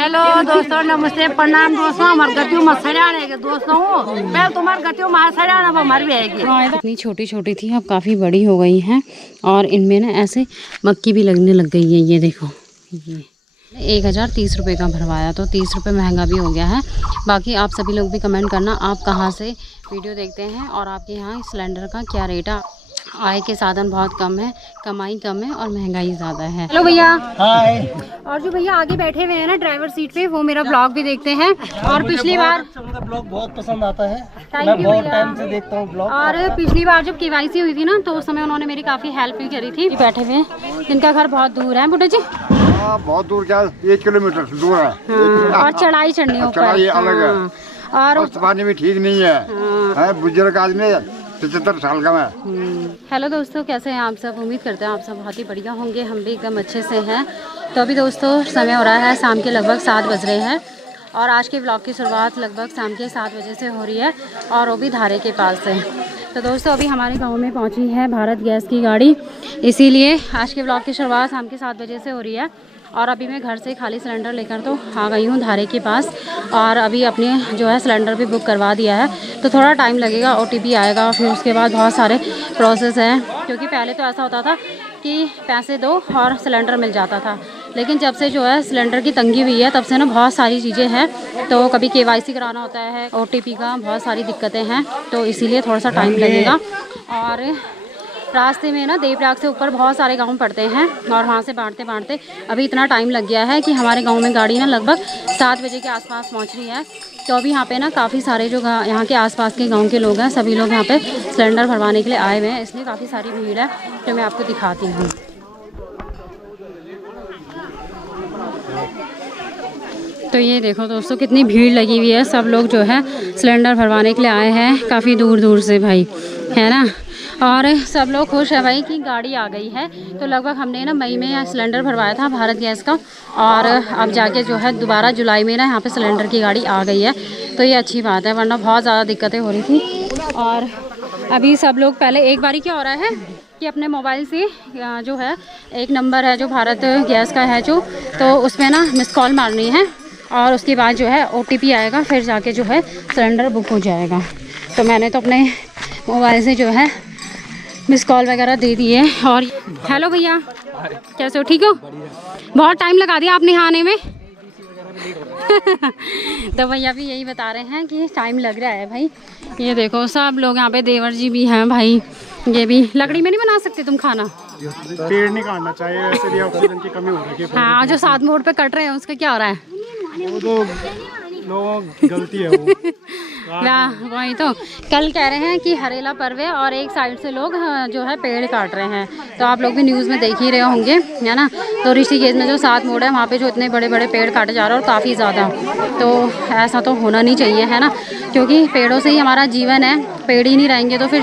Hello दोस्तों, नमस्ते, प्रणाम दोस्तों। हमारे गतियों में सड़िया रहेगी दोस्तों। मैं तुम्हारे गतियों में सड़िया ना मर भी आएगी। इतनी छोटी छोटी थी, अब काफ़ी बड़ी हो गई हैं और इनमें ना ऐसे मक्की भी लगने लग गई है। ये देखो, ये 1030 रुपये का भरवाया, तो 30 रुपये महंगा भी हो गया है। बाकी आप सभी लोग भी कमेंट करना आप कहाँ से वीडियो देखते हैं और आपके यहाँ सिलेंडर का क्या रेट है। आय के साधन बहुत कम है, कमाई कम है और महंगाई ज़्यादा है। हेलो भैया। हाय। और जो भैया आगे बैठे हुए हैं ना ड्राइवर सीट पे, वो मेरा ब्लॉग भी देखते हैं और पिछली बार ब्लॉग बहुत पसंद आता है। मैं बहुत टाइम से देखता हूँ ब्लॉग। और पिछली बार जब KYC हुई थी ना, तो उस समय उन्होंने मेरी काफ़ी हेल्प भी करी थी। बैठे हुए हैं, जिनका घर बहुत दूर है बुढ़ा जी। बहुत दूर, क्या 1 किलोमीटर दूर है। हाँ, और चढ़ाई चढ़नी ऊपर, चढ़ाई अलग है। और पानी भी ठीक नहीं है। बुजुर्ग आदमी 75 साल का है। हेलो दोस्तों, कैसे हैं आप सब? उम्मीद करते हैं आप सब बहुत ही बढ़िया होंगे। हम भी एकदम अच्छे से हैं। तो अभी दोस्तों समय हो रहा है शाम के लगभग 7 बज रहे हैं और आज के ब्लॉग की शुरुआत लगभग शाम के 7 बजे से हो रही है और वो भी धारे के पास से। तो दोस्तों अभी हमारे गांव में पहुंची है भारत गैस की गाड़ी, इसीलिए आज के ब्लॉग की शुरुआत शाम के 7 बजे से हो रही है। और अभी मैं घर से खाली सिलेंडर लेकर तो आ गई हूँ धारे के पास और अभी अपने जो है सिलेंडर भी बुक करवा दिया है। तो थोड़ा टाइम लगेगा, OTP आएगा, फिर उसके बाद बहुत सारे प्रोसेस हैं। क्योंकि पहले तो ऐसा होता था कि पैसे दो और सिलेंडर मिल जाता था, लेकिन जब से जो है सिलेंडर की तंगी हुई है तब से ना बहुत सारी चीज़ें हैं। तो कभी KYC कराना होता है, OTP का बहुत सारी दिक्कतें हैं, तो इसीलिए थोड़ा सा टाइम लगेगा। और रास्ते में ना देवप्रयाग से ऊपर बहुत सारे गांव पड़ते हैं और वहाँ से बांटते बांटते अभी इतना टाइम लग गया है कि हमारे गांव में गाड़ी ना लगभग 7 बजे के आसपास पहुँच रही है। तो अभी यहाँ पे ना काफ़ी सारे जो यहाँ के आसपास के गांव के लोग हैं, सभी लोग यहाँ पे सिलेंडर भरवाने के लिए आए हुए हैं, इसलिए काफ़ी सारी भीड़ है। तो मैं आपको दिखाती हूँ। तो ये देखो दोस्तों, कितनी भीड़ लगी हुई है। सब लोग जो है सिलेंडर भरवाने के लिए आए हैं काफ़ी दूर दूर से भाई, है ना। और सब लोग खुश है भाई कि गाड़ी आ गई है। तो लगभग हमने ना मई में सिलेंडर भरवाया था भारत गैस का और अब जाके जो है दोबारा जुलाई में ना यहाँ पे सिलेंडर की गाड़ी आ गई है। तो ये अच्छी बात है, वरना बहुत ज़्यादा दिक्कतें हो रही थी। और अभी सब लोग पहले एक बारी क्या हो रहा है कि अपने मोबाइल से जो है एक नंबर है जो भारत गैस का है जो, तो उसमें ना मिस कॉल मारनी है और उसके बाद जो है OTP आएगा, फिर जाके जो है सिलेंडर बुक हो जाएगा। तो मैंने तो अपने मोबाइल से जो है मिस कॉल वगैरह दे दिए। और हेलो भैया, कैसे हो? ठीक हो? बहुत टाइम लगा दिया आपने यहाँ आने में। तो भैया भी यही बता रहे हैं कि टाइम लग रहा है भाई। ये देखो सब लोग यहाँ पे, देवर जी भी हैं भाई। ये भी लकड़ी में नहीं बना सकते तुम खाना? पेड़ नहीं काटना चाहिए, वैसे भी ऑक्सीजन की कमी हो रही है। हाँ, जो 7 मोड़ पे कट रहे हैं उसका क्या हो रहा है? वो तो लोगों की गलती है वो। वही तो कल कह रहे हैं कि हरेला पर्व है और एक साइड से लोग जो है पेड़ काट रहे हैं। तो आप लोग भी न्यूज़ में देख ही रहे होंगे, है ना। तो ऋषिकेश में जो 7 मोड़ है वहाँ पे जो इतने बड़े बड़े पेड़ काटे जा रहे हैं और काफ़ी ज़्यादा, तो ऐसा तो होना नहीं चाहिए, है ना। क्योंकि पेड़ों से ही हमारा जीवन है, पेड़ ही नहीं रहेंगे तो फिर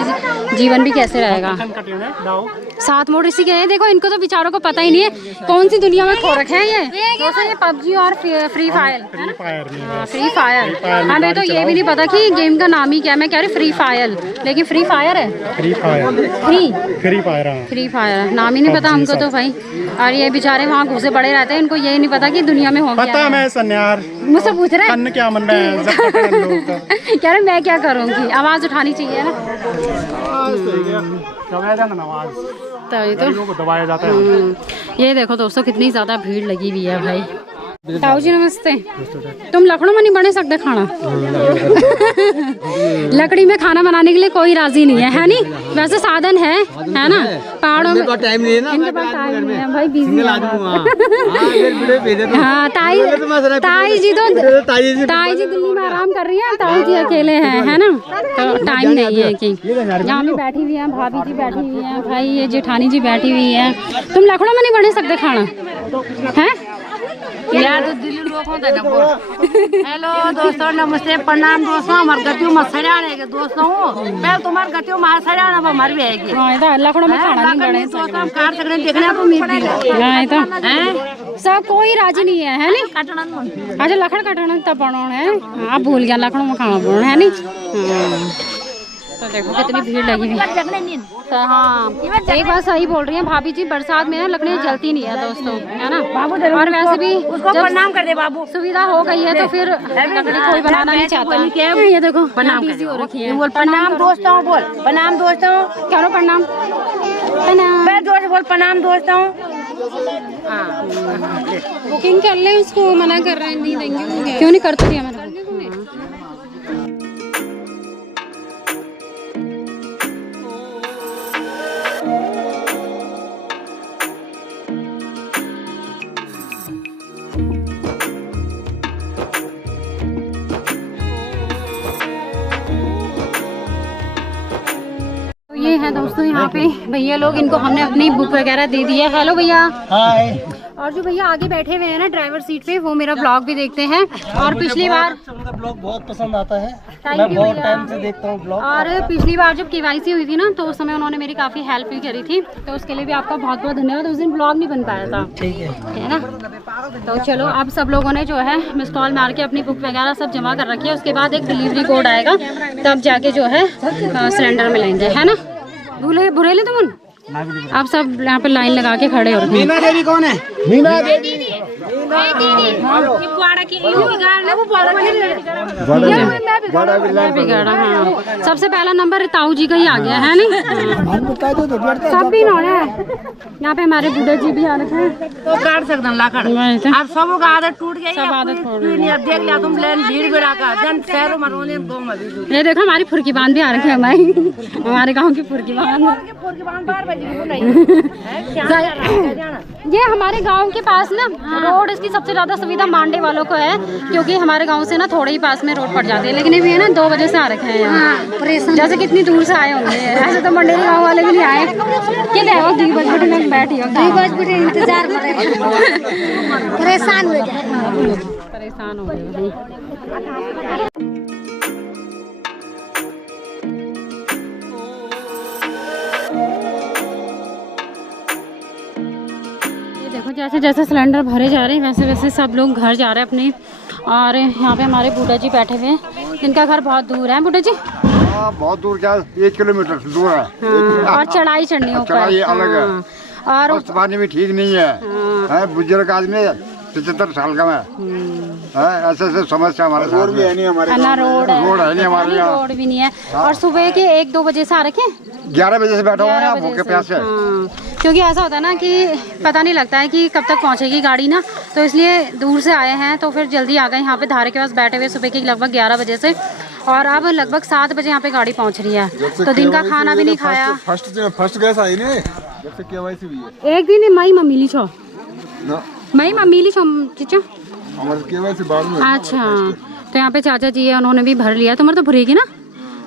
जीवन भी कैसे रहेगा। 7 मोड़ इसी के हैं। देखो इनको तो बेचारों को पता ही नहीं है कौन सी दुनिया में खो रखे हैं ये दोस्तों। ये PUBG और फ्री फायर, फ्री फायर। हमें तो ये भी नहीं पता कि गेम का नाम ही क्या है। मैं कह रही फ्री फायर, लेकिन फ्री फायर है। फ्री फायर नाम ही नहीं पता हमको तो भाई। और ये बेचारे वहाँ घुसे पड़े रहते हैं, इनको ये नहीं पता कि दुनिया में हो गया। पता मैं सन्यार मुझसे पूछ रहे हैं क्या मन में कह रहे मैं क्या करूँगी, आवाज़ उठानी चाहिए ना। तभी तो दबाया जाता है। ये देखो दोस्तों कितनी ज़्यादा भीड़ लगी हुई है भाई। ताऊ जी नमस्ते। तुम लकड़ों में नहीं बना सकते खाना? लकड़ी में खाना बनाने के लिए कोई राजी नहीं है नहीं। वैसे साधन है ना पहाड़ों में। टाइम नहीं है ना, इनके पास टाइम नहीं है भाई, बिजी है। हाँ, ताई जी दिल्ली में आराम कर रही है, ताऊ जी अकेले हैं, है ना। तो टाइम नहीं है कि यहाँ भी बैठी हुई है, भाभी जी बैठी हुई है भाई, ये जेठानी जी बैठी हुई है। तुम लकड़ों में नहीं बना सकते खाना है यार? तो दिल्ली लोग होते ना बोल। हेलो दोस्तों, नमस्ते, प्रणाम दोस्तों। हमारे गतियों में सड़िया रहेगी दोस्तों। मैं तुम्हारे गतियों में सड़िया ना मर भी आएगी। लकड़ों में खाना नहीं बने दोस्तों, हम काट सकते देखने को उम्मीद तो सब कोई राजी नहीं है नी। अच्छा, लकड़ कटना तब बनाना है। आप भूल गया लकड़ों में खाना बनाना है नी। तो देखो कितनी भीड़ लगी हुई है। तो हाँ, एक बात सही बोल रही है भाभी जी, बरसात में लकड़ियाँ जलती नहीं है दोस्तों, है ना। और वैसे भी प्रणाम कर दे बाबू, सुविधा हो गई है तो फिर लकड़ी कोई बनाना नहीं चाहता। ये देखो प्रणाम बिजी हो रखी है। बोल प्रणाम दोस्तों, बोल प्रणाम दोस्तों, करो प्रणाम, मैं जोर से बोल प्रणाम दोस्तों। बुकिंग कर ले, उसको मना कर रहे हैं नहीं देंगे, क्यों नहीं करते थे हमारा। ये है दोस्तों यहाँ पे भैया लोग, इनको हमने अपनी बुक वगैरह दे दी है। हेलो भैया। हाय। और जो भैया आगे बैठे हुए हैं ना ड्राइवर सीट पे, वो मेरा ब्लॉग भी देखते हैं। और पिछली बार ब्लॉग बहुत पसंद आता है, मैं बहुत टाइम से देखता हूँ ब्लॉग। और पिछली बार जब KYC हुई थी ना, तो उस समय उन्होंने मेरी काफ़ी हेल्प भी करी थी, तो उसके लिए भी आपका बहुत बहुत धन्यवाद। उस दिन ब्लॉग नहीं बन पाया था, ठीक है ना। तो चलो, अब सब लोगों ने जो है मिस कॉल मार के अपनी बुक वगैरह सब जमा कर रखी है। उसके बाद एक डिलीवरी कोड आएगा, तब जाके जो है सिलेंडर मिलेंगे, है ना। बुरेले तुम आप सब यहाँ पे लाइन लगा के खड़े हो रहे हैं। मीना देवी कौन है? मीना देवी बिगाड़ा। हाँ, सबसे पहला नंबर ताऊ जी का ही आ गया है ना। सब भी इन्होंने, यहाँ पे हमारे बूढ़ा जी भी आ रखे हैं, तो काट सकते लाकड़। अब सब का आदत टूट गई, सब आदत छोड़ गई। अब देख लिया तुम लेन भीड़ भिड़ा का जन शहरों में रोने गाँव में भी। ये देखो हमारी फुर्की बांध भी आ रखी है, हमारे गाँव की फुर्की बांध। ये हमारे गांव के पास ना रोड, इसकी सबसे ज्यादा सुविधा मांडे वालों को है, क्योंकि हमारे गांव से ना थोड़े ही पास में रोड पड़ जाती है। लेकिन अभी है ना 2 बजे से आ रखे हैं यहाँ, जैसे कितनी दूर से आए होंगे। ऐसे तो मंडेरी गांव वाले भी नहीं आए। क्या हो 2 बजे में बैठी हो, 2 बजे इंतजार परेशान हो गए। देखो जैसे जैसे सिलेंडर भरे जा रहे हैं, वैसे वैसे सब लोग घर जा रहे हैं अपने। और यहाँ पे हमारे बूढ़ा जी बैठे हुए हैं, इनका घर बहुत दूर है। बूढ़ा जी बहुत दूर, क्या 1 किलोमीटर दूर है। हाँ, और चढ़ाई चढ़नी ऊपर, चढ़ाई अलग है। और पानी भी ठीक नहीं है, बुजुर्ग आदमी 75 साल का है। ऐसे ऐसे समस्या हमारे रोड भी है नहीं, हमारे ना रोड है नहीं, हमारे यहाँ रोड भी नहीं है। और सुबह के 1-2 बजे से आ रखे, 11 बजे से बैठा हुआ है भूखे प्यासे। क्योंकि ऐसा होता है ना कि पता नहीं लगता है कि कब तक पहुंचेगी गाड़ी ना, तो इसलिए दूर से आए हैं, तो फिर जल्दी आ गए यहाँ पे धारे के पास बैठे हुए सुबह के लगभग 11 बजे से। और अब लगभग 7 बजे यहाँ पे गाड़ी पहुँच रही है, तो दिन का खाना भी नहीं खाया। फर्स्ट गैस आई ने जब से KYC हुई है। एक दिन मई मम्मी छो मई मम्मी छो चीचा हमारे KYC बाद में। अच्छा, तो यहाँ पे चाचा जी है, उन्होंने भी भर लिया। तुम्हारा तो भरेगी ना,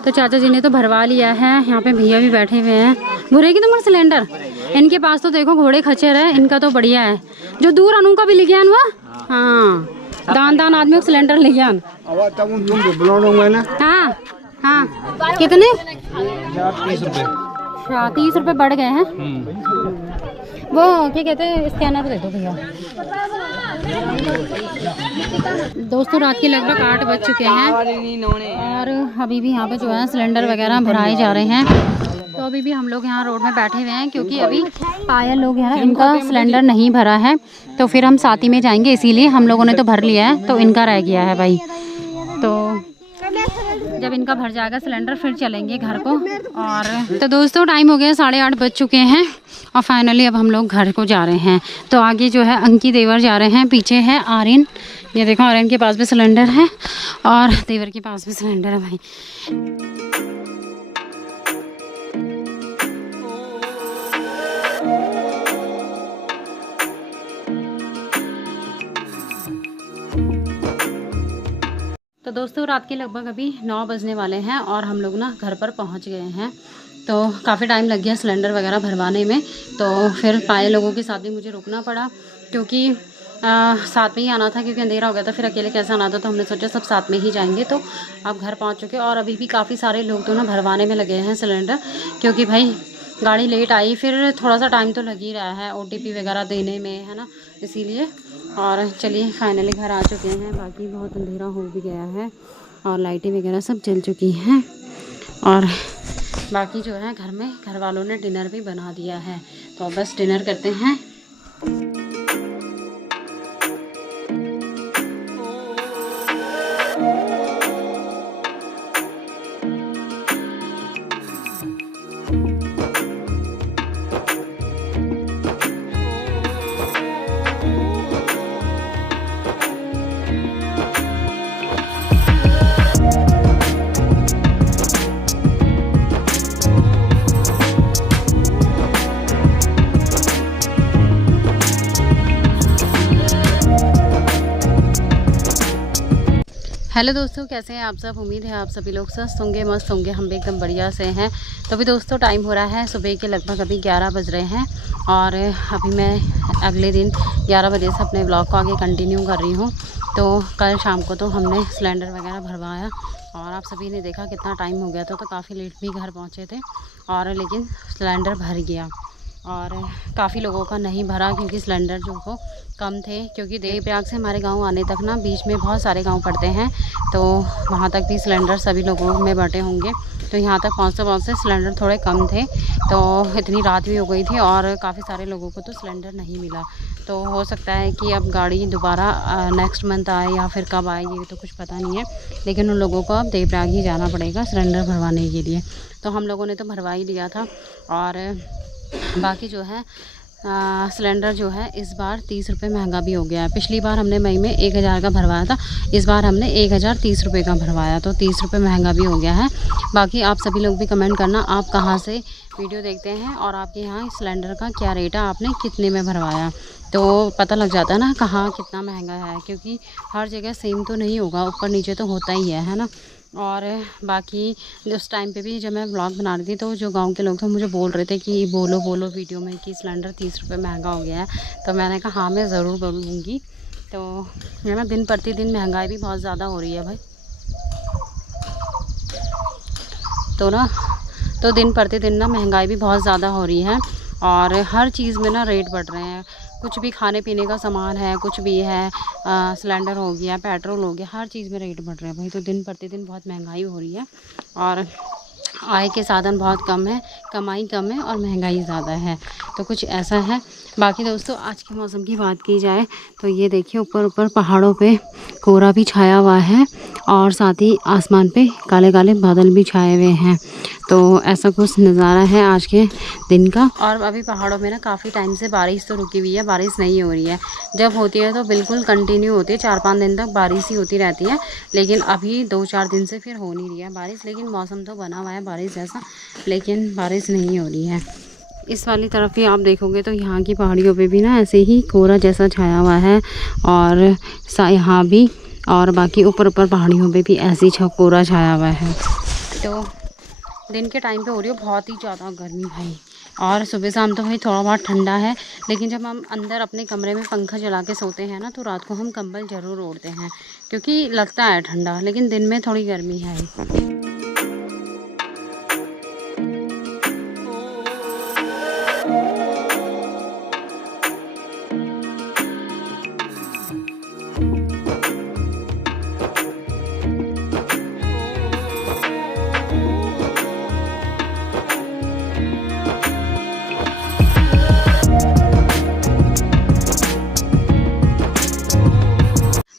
तो चाचा जी ने तो भरवा लिया है। यहाँ पे भैया भी बैठे हुए हैं, भरेगी तुम्हारा सिलेंडर। इनके पास तो देखो घोड़े खच्चर है, इनका तो बढ़िया है। जो दूर अनु का भी ले गया हुआ, हाँ, दान आदमी को सिलेंडर ले गया। हाँ हाँ, कितने? 30 रुपये बढ़ गए हैं। वो क्या कहते हैं, स्कैनर दे दो भैया। दोस्तों रात के लगभग 8 बज चुके हैं और अभी भी यहाँ पे जो है सिलेंडर वगैरह भराए जा रहे हैं। तो अभी भी हम लोग यहाँ रोड में बैठे हुए हैं, क्योंकि अभी पायल लोग हैं ना, इनका सिलेंडर नहीं भरा है, तो फिर हम साथ ही में जाएंगे, इसीलिए हम लोगों ने तो भर लिया है, तो इनका रह गया है भाई। तो जब इनका भर जाएगा सिलेंडर फिर चलेंगे घर को। और तो दोस्तों टाइम हो गया 8:30 बज चुके हैं और फाइनली अब हम लोग घर को जा रहे हैं। तो आगे जो है अंकी देवर जा रहे हैं, पीछे है आर्यन। ये देखो आर्यन के पास भी सिलेंडर है और देवर के पास भी सिलेंडर है भाई। तो दोस्तों रात के लगभग अभी 9 बजने वाले हैं और हम लोग ना घर पर पहुंच गए हैं। तो काफ़ी टाइम लग गया सिलेंडर वगैरह भरवाने में, तो फिर पाए लोगों के साथ भी मुझे रुकना पड़ा, क्योंकि साथ में ही आना था, क्योंकि अंधेरा हो गया था, फिर अकेले कैसे आना था, तो हमने सोचा सब साथ में ही जाएंगे। तो अब घर पहुँच चुके और अभी भी काफ़ी सारे लोग तो ना भरवाने में लगे हैं सिलेंडर, क्योंकि भाई गाड़ी लेट आई, फिर थोड़ा सा टाइम तो लग ही रहा है OTP वगैरह देने में, है ना, इसीलिए। और चलिए फाइनली घर आ चुके हैं। बाकी बहुत अंधेरा हो भी गया है और लाइटें वगैरह सब जल चुकी हैं और बाकी जो है घर में घर वालों ने डिनर भी बना दिया है, तो बस डिनर करते हैं। हेलो दोस्तों, कैसे हैं आप सब। उम्मीद है आप सभी लोग स्वस्थ होंगे, मस्त होंगे। हम भी एकदम बढ़िया से हैं। तो अभी दोस्तों टाइम हो रहा है सुबह के लगभग अभी 11 बज रहे हैं और अभी मैं अगले दिन 11 बजे से अपने ब्लॉग को आगे कंटिन्यू कर रही हूँ। तो कल शाम को तो हमने सिलेंडर वगैरह भरवाया और आप सभी ने देखा कितना टाइम हो गया था, तो काफ़ी लेट भी घर पहुँचे थे और लेकिन सिलेंडर भर गया और काफ़ी लोगों का नहीं भरा क्योंकि सिलेंडर जो हो कम थे। क्योंकि देवप्रयाग से हमारे गांव आने तक ना बीच में बहुत सारे गांव पड़ते हैं, तो वहां तक भी सिलेंडर सभी लोगों में बटे होंगे। तो यहाँ तक पहुँचते सिलेंडर थोड़े कम थे, तो इतनी रात भी हो गई थी और काफ़ी सारे लोगों को तो सिलेंडर नहीं मिला। तो हो सकता है कि अब गाड़ी दोबारा नेक्स्ट मंथ आए या फिर कब आए, ये तो कुछ पता नहीं है। लेकिन उन लोगों को अब देवप्रयाग ही जाना पड़ेगा सिलेंडर भरवाने के लिए। तो हम लोगों ने तो भरवा ही लिया था और बाकी जो है सिलेंडर जो है इस बार 30 रुपये महंगा भी हो गया है। पिछली बार हमने मई में 1000 का भरवाया था, इस बार हमने 1030 रुपये का भरवाया, तो 30 रुपये महंगा भी हो गया है। बाकी आप सभी लोग भी कमेंट करना आप कहाँ से वीडियो देखते हैं और आपके यहाँ सिलेंडर का क्या रेट है, आपने कितने में भरवाया, तो पता लग जाता है ना कहाँ कितना महंगा है। क्योंकि हर जगह सेम तो नहीं होगा, ऊपर नीचे तो होता ही है ना। और बाकी उस टाइम पे भी जब मैं ब्लॉग बना रही थी तो जो गांव के लोग थे मुझे बोल रहे थे कि बोलो वीडियो में कि सिलेंडर 30 रुपये महंगा हो गया है। तो मैंने कहा हाँ मैं ज़रूर बोलूँगी। तो है ना, दिन प्रतिदिन महंगाई भी बहुत ज़्यादा हो रही है भाई। तो दिन प्रतिदिन ना महंगाई भी बहुत ज़्यादा हो रही है और हर चीज़ में ना रेट बढ़ रहे हैं। कुछ भी खाने पीने का सामान है, कुछ भी है, सिलेंडर हो गया, पेट्रोल हो गया, हर चीज़ में रेट बढ़ रहे हैं भाई। तो दिन प्रतिदिन बहुत महंगाई हो रही है और आय के साधन बहुत कम है, कमाई कम है और महंगाई ज़्यादा है, तो कुछ ऐसा है। बाकी दोस्तों आज के मौसम की बात की जाए तो ये देखिए ऊपर पहाड़ों पे कोहरा भी छाया हुआ है और साथ ही आसमान पे काले काले बादल भी छाए हुए हैं। तो ऐसा कुछ नज़ारा है आज के दिन का। और अभी पहाड़ों में ना काफ़ी टाइम से बारिश तो रुकी हुई है, बारिश नहीं हो रही है। जब होती है तो बिल्कुल कंटिन्यू होती है, 4-5 दिन तक बारिश ही होती रहती है। लेकिन अभी 2-4 दिन से फिर हो नहीं रही है बारिश। लेकिन मौसम तो बना हुआ है बारिश जैसा, लेकिन बारिश नहीं हो रही है। इस वाली तरफ ही आप देखोगे तो यहाँ की पहाड़ियों पे भी ना ऐसे ही कोहरा जैसा छाया हुआ है और यहाँ भी, और बाकी ऊपर पहाड़ियों पे भी ऐसे ही कोहरा छाया हुआ है। तो दिन के टाइम पे हो रही है बहुत ही ज़्यादा गर्मी भाई, और सुबह शाम तो भाई थोड़ा बहुत ठंडा है। लेकिन जब हम अंदर अपने कमरे में पंखा चला के सोते हैं ना, तो रात को हम कंबल ज़रूर ओढ़ते हैं क्योंकि लगता है ठंडा, लेकिन दिन में थोड़ी गर्मी है।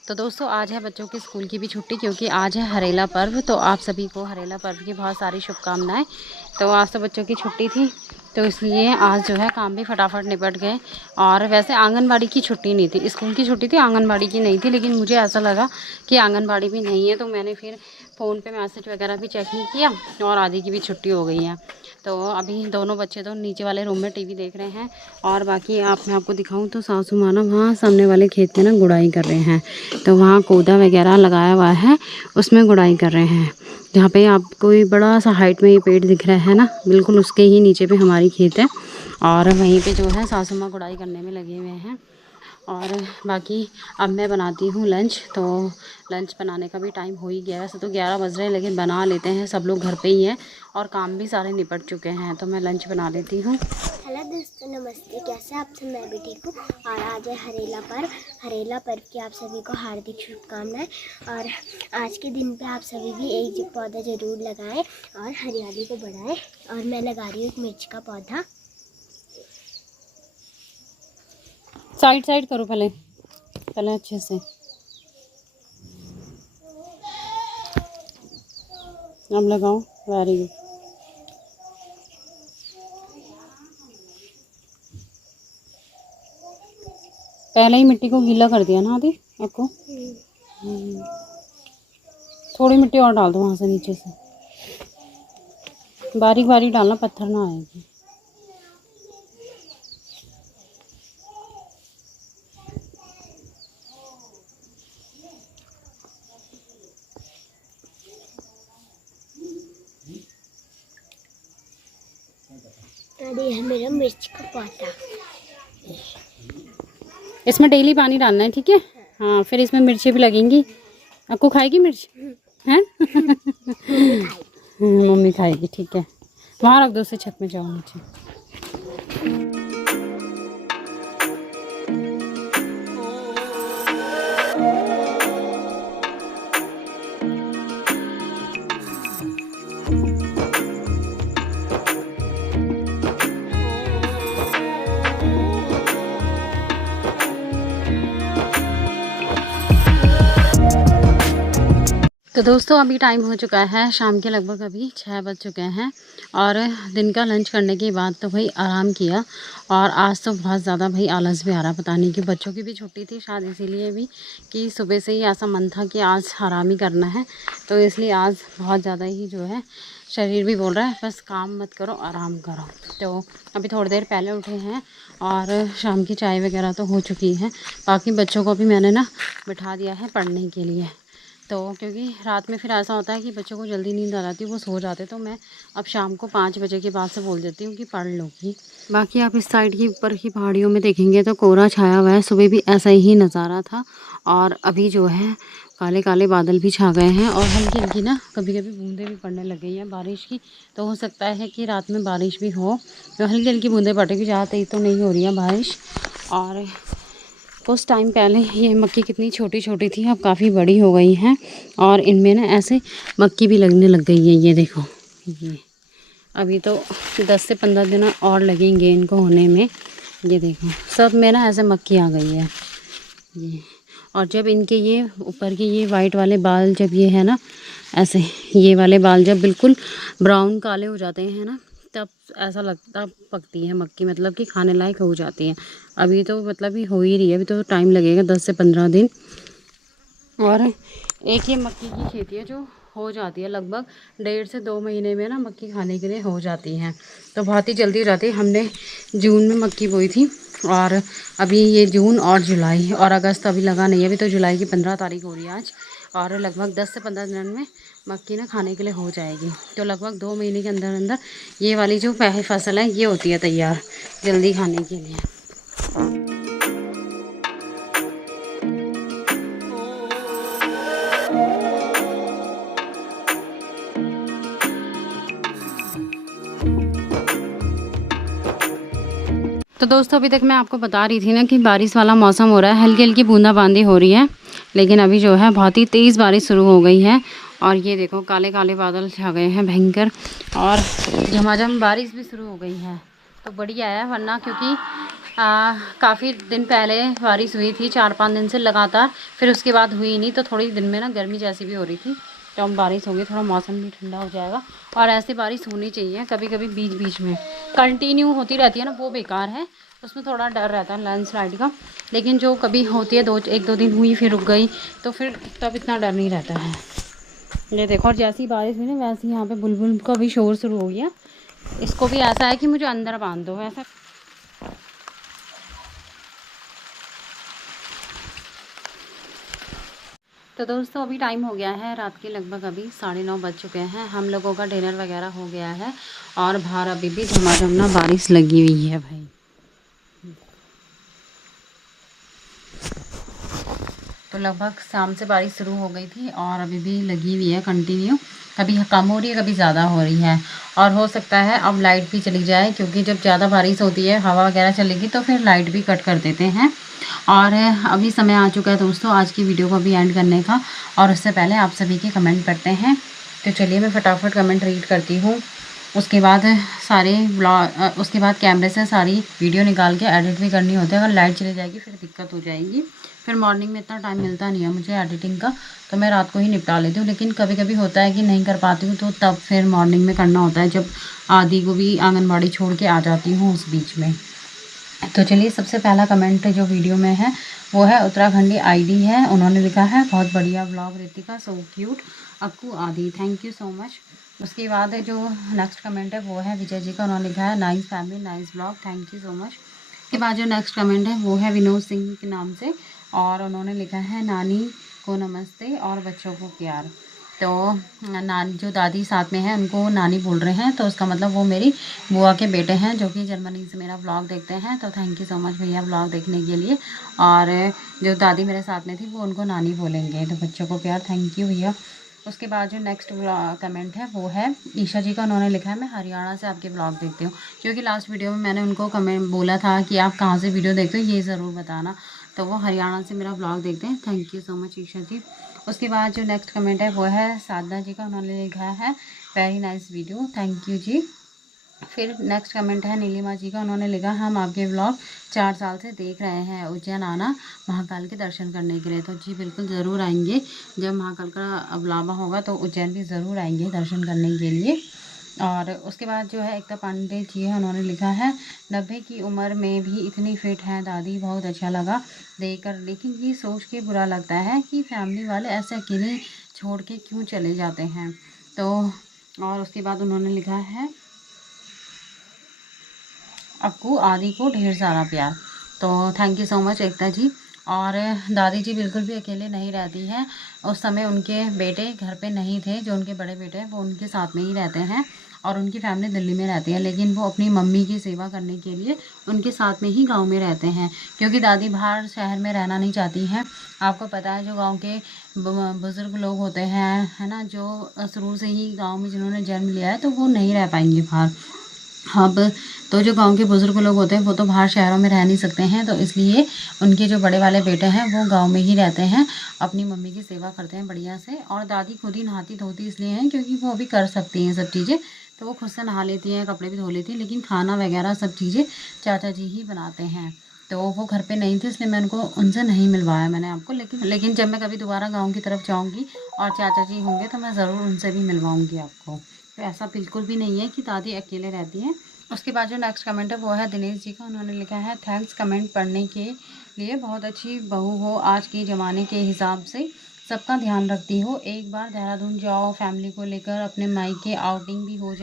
तो दोस्तों आज है बच्चों के स्कूल की भी छुट्टी क्योंकि आज है हरेला पर्व। तो आप सभी को हरेला पर्व की बहुत सारी शुभकामनाएं। तो आज तो बच्चों की छुट्टी थी, तो इसलिए आज जो है काम भी फटाफट निपट गए। और वैसे आंगनबाड़ी की छुट्टी नहीं थी, स्कूल की छुट्टी थी, आंगनबाड़ी की नहीं थी। लेकिन मुझे ऐसा लगा कि आंगनबाड़ी भी नहीं है, तो मैंने फिर फ़ोन पे मैसेज वगैरह भी चेक नहीं किया और आधी की भी छुट्टी हो गई है। तो अभी दोनों बच्चे तो नीचे वाले रूम में टीवी देख रहे हैं और बाकी मैं आपको दिखाऊं तो सासू माँ ना वहाँ सामने वाले खेत में ना गुड़ाई कर रहे हैं। तो वहाँ कोदा वगैरह लगाया हुआ है, उसमें गुड़ाई कर रहे हैं। जहाँ पे आपको बड़ा सा हाइट में ये पेड़ दिख रहा है ना, बिल्कुल उसके ही नीचे पे हमारी खेत है और वहीं पे जो है सासू माँ गुड़ाई करने में लगे हुए हैं। और बाकी अब मैं बनाती हूँ लंच। तो लंच बनाने का भी टाइम हो ही गया है। वैसे तो 11 बज रहे हैं, लेकिन बना लेते हैं, सब लोग घर पे ही हैं और काम भी सारे निपट चुके हैं। तो मैं लंच बना लेती हूँ। हेलो दोस्तों, नमस्ते। कैसे आप सब? मैं भी ठीक हूँ। और आज है हरेला पर्व की आप सभी को हार्दिक शुभकामनाएं। और आज के दिन पे आप सभी भी एक पौधा ज़रूर लगाएं और हरियाली को बढ़ाएं। और मैं लगा रही हूँ एक मिर्च का पौधा। साइड करो पहले अच्छे से। अब लगाओ। Very good. पहले ही मिट्टी को गीला कर दिया ना आदि आपको। थोड़ी मिट्टी और डाल दो वहाँ से नीचे से, बारीक बारीक डालना, पत्थर ना आएगी। ये है मेरा मिर्च का पौधा। इसमें डेली पानी डालना है, ठीक है? हाँ, फिर इसमें मिर्ची भी लगेंगी। आपको खाएगी मिर्च? हैं? मम्मी खाएगी, ठीक है। वहाँ रख दो उसे, छत में जाओ नीचे। तो दोस्तों अभी टाइम हो चुका है शाम के, लगभग अभी 6 बज चुके हैं। और दिन का लंच करने के बाद तो भाई आराम किया। और आज तो बहुत ज़्यादा भाई आलस भी आ रहा, पता नहीं कि बच्चों की भी छुट्टी थी शायद, इसीलिए भी कि सुबह से ही ऐसा मन था कि आज आराम ही करना है। तो इसलिए आज बहुत ज़्यादा ही जो है शरीर भी बोल रहा है बस काम मत करो, आराम करो। तो अभी थोड़ी देर पहले उठे हैं और शाम की चाय वगैरह तो हो चुकी है। बाकी बच्चों को भी मैंने ना बिठा दिया है पढ़ने के लिए। तो क्योंकि रात में फिर ऐसा होता है कि बच्चों को जल्दी नींद आ जाती है, वो सो जाते, तो मैं अब शाम को 5 बजे के बाद से बोल देती हूँ कि पढ़ लोगी। बाकी आप इस साइड की ऊपर की पहाड़ियों में देखेंगे तो कोहरा छाया हुआ है। सुबह भी ऐसा ही नज़ारा था और अभी जो है काले काले बादल भी छा गए हैं और हल्की हल्की ना कभी कभी बूंदें भी पड़ने लग गई हैं बारिश की। तो हो सकता है कि रात में बारिश भी हो, तो हल्की हल्की बूंदें पड़ेगी, ज़्यादा तेज तो नहीं हो रही है बारिश। और कुछ टाइम पहले ये मक्की कितनी छोटी छोटी थी, अब काफ़ी बड़ी हो गई हैं और इनमें ना ऐसे मक्की भी लगने लग गई है। ये देखो, ये अभी तो 10 से 15 दिन और लगेंगे इनको होने में। ये देखो सब में ना ऐसे मक्की आ गई है ये। और जब इनके ये ऊपर के ये वाइट वाले बाल, जब ये है ना ऐसे, ये वाले बाल जब बिल्कुल ब्राउन काले हो जाते हैं ना, तब ऐसा लगता पकती है मक्की, मतलब कि खाने लायक हो जाती है। अभी तो मतलब ही हो ही रही है, अभी तो टाइम लगेगा 10 से 15 दिन। और एक ये मक्की की खेती है जो हो जाती है लगभग 1.5 से 2 महीने में ना, मक्की खाने के लिए हो जाती है। तो बहुत ही जल्दी हो जाती है। हमने जून में मक्की बोई थी और अभी ये जून और जुलाई और अगस्त अभी लगा नहीं है, अभी तो जुलाई की 15 तारीख हो रही है आज। और लगभग 10 से 15 दिन में मक्की ना खाने के लिए हो जाएगी। तो लगभग 2 महीने के अंदर अंदर ये वाली जो पहली फसल है ये होती है तैयार जल्दी खाने के लिए। तो दोस्तों अभी तक मैं आपको बता रही थी ना कि बारिश वाला मौसम हो रहा है, हल्की हल्की बूंदाबांदी हो रही है, लेकिन अभी जो है बहुत ही तेज़ बारिश शुरू हो गई है। और ये देखो काले काले बादल छा गए हैं भयंकर, और झमाझम बारिश भी शुरू हो गई है। तो बढ़िया है, वरना क्योंकि काफ़ी दिन पहले बारिश हुई थी 4-5 दिन से लगातार, फिर उसके बाद हुई नहीं, तो थोड़ी दिन में ना गर्मी जैसी भी हो रही थी। तो अब बारिश होगी, थोड़ा मौसम भी ठंडा हो जाएगा। और ऐसी बारिश होनी चाहिए, कभी कभी बीच बीच में कंटिन्यू होती रहती है ना, वो बेकार है, उसमें थोड़ा डर रहता है लैंडस्लाइड का। लेकिन जो कभी होती है 1-2 दिन हुई फिर रुक गई, तो फिर तब इतना डर नहीं रहता है। ये देखो, और जैसी बारिश हुई ना वैसे यहाँ पे बुलबुल का भी शोर शुरू हो गया। इसको भी ऐसा है कि मुझे अंदर बांध दो ऐसा। तो दोस्तों अभी टाइम हो गया है रात के, लगभग अभी 9:30 बज चुके हैं। हम लोगों का डिनर वगैरह हो गया है और बाहर अभी भी झमाझम ना बारिश लगी हुई है भाई। तो लगभग शाम से बारिश शुरू हो गई थी और अभी भी लगी हुई है कंटिन्यू, कभी कम हो रही है कभी ज़्यादा हो रही है। और हो सकता है अब लाइट भी चली जाए, क्योंकि जब ज़्यादा बारिश होती है हवा वगैरह चलेगी तो फिर लाइट भी कट कर देते हैं। और अभी समय आ चुका है दोस्तों आज की वीडियो को भी एंड करने का, और उससे पहले आप सभी के कमेंट पढ़ते हैं। तो चलिए मैं फटाफट कमेंट रीड करती हूँ, उसके बाद उसके बाद कैमरे से सारी वीडियो निकाल के एडिट भी करनी होती है। अगर लाइट चली जाएगी फिर दिक्कत हो जाएगी, फिर मॉर्निंग में इतना टाइम मिलता नहीं है मुझे एडिटिंग का, तो मैं रात को ही निपटा लेती हूँ। लेकिन कभी कभी होता है कि नहीं कर पाती हूँ, तो तब फिर मॉर्निंग में करना होता है, जब आदि को भी आंगनबाड़ी छोड़ के आ जाती हूँ उस बीच में। तो चलिए सबसे पहला कमेंट जो वीडियो में है वो है उत्तराखंडी आईडी है, उन्होंने लिखा है बहुत बढ़िया vlog Ritika, so cute Akku आदि, थैंक यू सो मच। उसके बाद जो नेक्स्ट कमेंट है वो है विजय जी का, उन्होंने लिखा है nice family nice vlog, thank you so much. उसके बाद जो नेक्स्ट कमेंट है वो है विनोद सिंह के नाम से, और उन्होंने लिखा है नानी को नमस्ते और बच्चों को प्यार। तो नानी जो दादी साथ में है उनको नानी बोल रहे हैं, तो उसका मतलब वो मेरी बुआ के बेटे हैं जो कि जर्मनी से मेरा व्लॉग देखते हैं। तो थैंक यू सो मच भैया व्लॉग देखने के लिए। और जो दादी मेरे साथ में थी वो उनको नानी बोलेंगे, तो बच्चों को प्यार, थैंक यू भैया। उसके बाद जो नेक्स्ट कमेंट है वो है ईशा जी का, उन्होंने लिखा है मैं हरियाणा से आपके ब्लॉग देखती हूँ, क्योंकि लास्ट वीडियो में मैंने उनको कमेंट बोला था कि आप कहाँ से वीडियो देखते हो ये ज़रूर बताना, तो वो हरियाणा से मेरा ब्लॉग देखते हैं, thank you so much Isha ji. उसके बाद जो नेक्स्ट कमेंट है वो है साधना जी का, उन्होंने लिखा है very nice video, thank you ji. फिर नेक्स्ट कमेंट है नीलिमा जी का, उन्होंने लिखा हम आपके व्लॉग 4 साल से देख रहे हैं, उज्जैन आना महाकाल के दर्शन करने के लिए। तो जी बिल्कुल ज़रूर आएंगे, जब महाकाल का बुलावा होगा तो उज्जैन भी ज़रूर आएंगे दर्शन करने के लिए। और उसके बाद जो है एकता पांडे जी है, उन्होंने लिखा है 90 की उम्र में भी इतनी फिट हैं दादी, बहुत अच्छा लगा देखकर, लेकिन ये सोच के बुरा लगता है कि फैमिली वाले ऐसे अकेले छोड़ के क्यों चले जाते हैं। तो और उसके बाद उन्होंने लिखा है अक्कू आदि को ढेर सारा प्यार, तो थैंक यू सो मच एकता जी। और दादी जी बिल्कुल भी अकेले नहीं रहती हैं, उस समय उनके बेटे घर पे नहीं थे, जो उनके बड़े बेटे हैं वो उनके साथ में ही रहते हैं, और उनकी फैमिली दिल्ली में रहती है, लेकिन वो अपनी मम्मी की सेवा करने के लिए उनके साथ में ही गांव में रहते हैं, क्योंकि दादी बाहर शहर में रहना नहीं चाहती हैं। आपको पता है जो गांव के बुज़ुर्ग लोग होते हैं, है ना, जो शुरू से ही गांव में जिन्होंने जन्म लिया है, तो वो नहीं रह पाएंगे बाहर। अब तो जो गांव के बुज़ुर्ग लोग होते हैं वो तो बाहर शहरों में रह नहीं सकते हैं, तो इसलिए उनके जो बड़े वाले बेटे हैं वो गांव में ही रहते हैं, अपनी मम्मी की सेवा करते हैं बढ़िया से। और दादी खुद ही नहाती धोती इसलिए हैं क्योंकि वो भी कर सकती हैं सब चीज़ें, तो वो खुद से नहा लेती हैं, कपड़े भी धो लेती हैं, लेकिन खाना वगैरह सब चीज़ें चाचा जी ही बनाते हैं। तो वो घर पे नहीं थे, इसलिए मैं उनको उनसे नहीं मिलवाया मैंने आपको, लेकिन जब मैं कभी दोबारा गाँव की तरफ जाऊँगी और चाचा जी होंगे तो मैं ज़रूर उनसे भी मिलवाऊँगी आपको। तो ऐसा बिल्कुल भी नहीं है कि दादी अकेले रहती हैं। उसके बाद जो नेक्स्ट कमेंट है वो है दिनेश जी का, उन्होंने लिखा है थैंक्स कमेंट पढ़ने के लिए, बहुत अच्छी बहू हो, आज के ज़माने के हिसाब से सबका ध्यान रखती हो, एक बार देहरादून जाओ फैमिली को लेकर, अपने मायके आउटिंग भी हो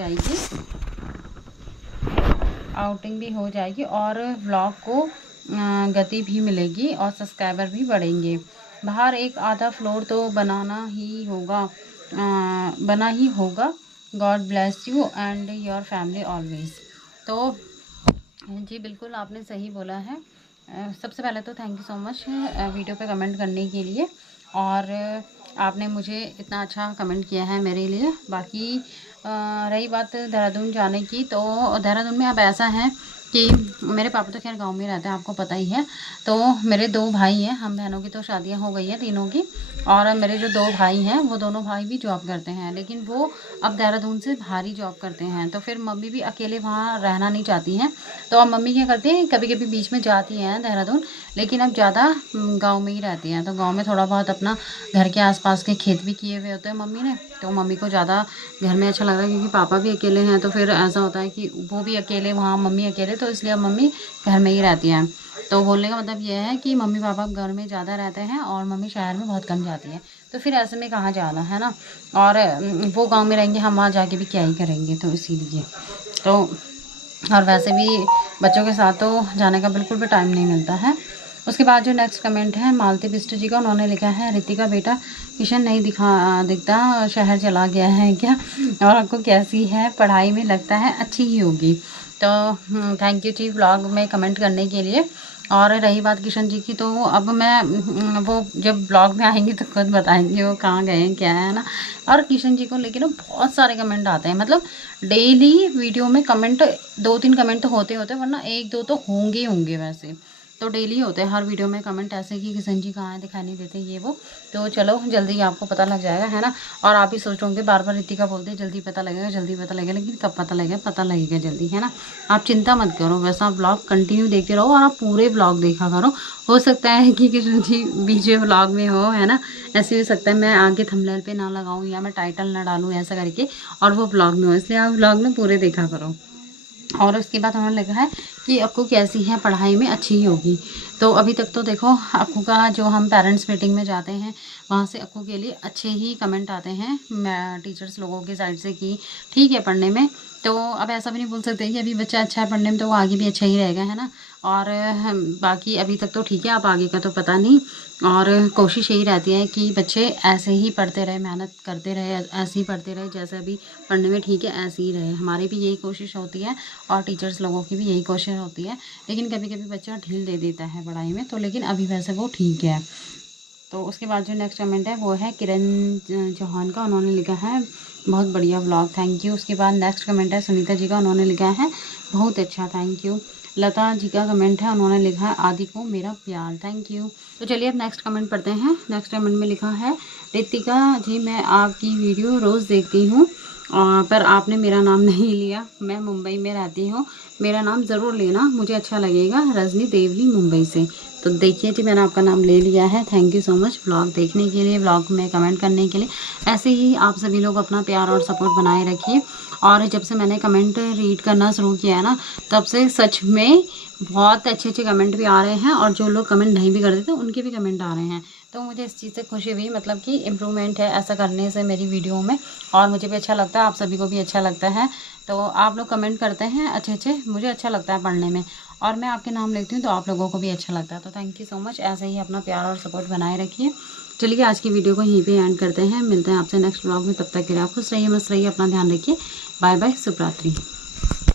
जाएगी और व्लॉग को गति भी मिलेगी और सब्सक्राइबर भी बढ़ेंगे, बाहर एक आधा फ्लोर तो बना ही होगा, God bless you and your family always. तो जी बिल्कुल आपने सही बोला है। सबसे पहले तो thank you so much video पे कमेंट करने के लिए, और आपने मुझे इतना अच्छा कमेंट किया है मेरे लिए। बाकी रही बात देहरादून जाने की, तो देहरादून में अब ऐसा है कि मेरे पापा तो खैर गांव में रहते हैं, आपको पता ही है। तो मेरे 2 भाई हैं, हम बहनों की तो शादियां हो गई हैं तीनों की, और मेरे जो 2 भाई हैं वो दोनों भाई भी जॉब करते हैं, लेकिन वो अब देहरादून से बाहर ही जॉब करते हैं। तो फिर मम्मी भी अकेले वहाँ रहना नहीं चाहती हैं, तो अब मम्मी क्या करती हैं, कभी कभी बीच में जाती हैं देहरादून, लेकिन अब ज़्यादा गाँव में ही रहती हैं। तो गाँव में थोड़ा बहुत अपना घर के आसपास के खेत भी किए हुए होते हैं मम्मी ने, तो मम्मी को ज़्यादा घर में अच्छा लग रहा है, क्योंकि पापा भी अकेले हैं, तो फिर ऐसा होता है कि वो भी अकेले वहाँ मम्मी अकेले, तो इसलिए अब मम्मी घर में ही रहती हैं। तो बोलने का मतलब ये है कि मम्मी पापा घर में ज़्यादा रहते हैं और मम्मी शहर में बहुत कम जाती है, तो फिर ऐसे में कहाँ जाना है ना, और वो गांव में रहेंगे, हम वहाँ जाके भी क्या ही करेंगे, तो इसीलिए तो। और वैसे भी बच्चों के साथ तो जाने का बिल्कुल भी टाइम नहीं मिलता है। उसके बाद जो नेक्स्ट कमेंट है मालती बिस्ट जी का, उन्होंने लिखा है रितिका बेटा किशन नहीं दिखता, शहर चला गया है क्या, और आपको कैसी है पढ़ाई में, लगता है अच्छी ही होगी। तो थैंक यू जी व्लॉग में कमेंट करने के लिए। और रही बात किशन जी की, तो अब मैं वो जब ब्लॉग में आएंगे तो खुद बताएंगे वो कहाँ गए हैं क्या है ना। और किशन जी को लेके ना बहुत सारे कमेंट आते हैं, मतलब डेली वीडियो में कमेंट 2-3 कमेंट तो होते होते, वरना 1-2 तो होंगे ही होंगे, वैसे तो डेली होते हैं हर वीडियो में कमेंट ऐसे कि किशन जी कहाँ हैं, दिखाई नहीं देते ये वो। तो चलो जल्दी ही आपको पता लग जाएगा, है ना। और आप ही सोच रहे होंगे बार बार रितिका बोलते हैं जल्दी पता लगेगा जल्दी पता लगेगा, लेकिन कब पता लगेगा जल्दी, है ना। आप चिंता मत करो, वैसा आप ब्लॉग कंटिन्यू देखते रहो और आप पूरे ब्लॉग देखा करो। हो सकता है कि किशन जी बीच में ब्लॉग में हो, है ना, ऐसे हो सकता है मैं आगे थंबनेल पे ना लगाऊँ या मैं टाइटल ना डालूँ ऐसा करके, और वो ब्लॉग में हो, इसलिए आप ब्लॉग में पूरे देखा करो। और उसके बाद उन्होंने लिखा है कि अक्कू कैसी है, पढ़ाई में अच्छी ही होगी। तो अभी तक तो देखो अक्कू का जो हम पेरेंट्स मीटिंग में जाते हैं वहाँ से अक्कू के लिए अच्छे ही कमेंट आते हैं टीचर्स लोगों की साइड से कि ठीक है पढ़ने में। तो अब ऐसा भी नहीं बोल सकते कि अभी बच्चा अच्छा है पढ़ने में तो वो आगे भी अच्छा ही रहेगा, है ना। और बाकी अभी तक तो ठीक है, आप आगे का तो पता नहीं। और कोशिश यही रहती है कि बच्चे ऐसे ही पढ़ते रहे, मेहनत करते रहे, ऐसे ही पढ़ते रहे, जैसे अभी पढ़ने में ठीक है ऐसे ही रहे। हमारी भी यही कोशिश होती है और टीचर्स लोगों की भी यही कोशिश होती है। लेकिन कभी कभी बच्चा ढील दे देता है पढ़ाई में, तो लेकिन अभी वैसे वो ठीक है। तो उसके बाद जो नेक्स्ट कमेंट है वो है किरण चौहान का, उन्होंने लिखा है बहुत बढ़िया व्लॉग, थैंक यू। उसके बाद नेक्स्ट कमेंट है सुनीता जी का, उन्होंने लिखा है बहुत अच्छा, थैंक यू। लता जी का कमेंट है, उन्होंने लिखा है आदि को मेरा प्यार, थैंक यू। तो चलिए अब नेक्स्ट कमेंट पढ़ते हैं। नेक्स्ट कमेंट में लिखा है रितिका जी मैं आपकी वीडियो रोज़ देखती हूँ पर आपने मेरा नाम नहीं लिया, मैं मुंबई में रहती हूँ, मेरा नाम ज़रूर लेना, मुझे अच्छा लगेगा, रजनी देवली मुंबई से। तो देखिए जी मैंने आपका नाम ले लिया है, thank you so much blog देखने के लिए, ब्लॉग में कमेंट करने के लिए। ऐसे ही आप सभी लोग अपना प्यार और सपोर्ट बनाए रखिए। और जब से मैंने कमेंट रीड करना शुरू किया है ना, तब से सच में बहुत अच्छे अच्छे कमेंट भी आ रहे हैं, और जो लोग कमेंट नहीं भी करते थे उनके भी कमेंट आ रहे हैं। तो मुझे इस चीज़ से खुशी हुई, मतलब कि इम्प्रूवमेंट है ऐसा करने से मेरी वीडियो में, और मुझे भी अच्छा लगता है, आप सभी को भी अच्छा लगता है। तो आप लोग कमेंट करते हैं अच्छे अच्छे, मुझे अच्छा लगता है पढ़ने में, और मैं आपके नाम लिखती हूँ तो आप लोगों को भी अच्छा लगता है। तो थैंक यू सो मच, ऐसे ही अपना प्यार और सपोर्ट बनाए रखिए। चलिए आज की वीडियो को यहीं पे एंड करते हैं, मिलते हैं आपसे नेक्स्ट ब्लॉग में, तब तक के लिए आप खुश रहिए, मस्त रहिए, अपना ध्यान रखिए, बाय बाय, शुभ रात्रि।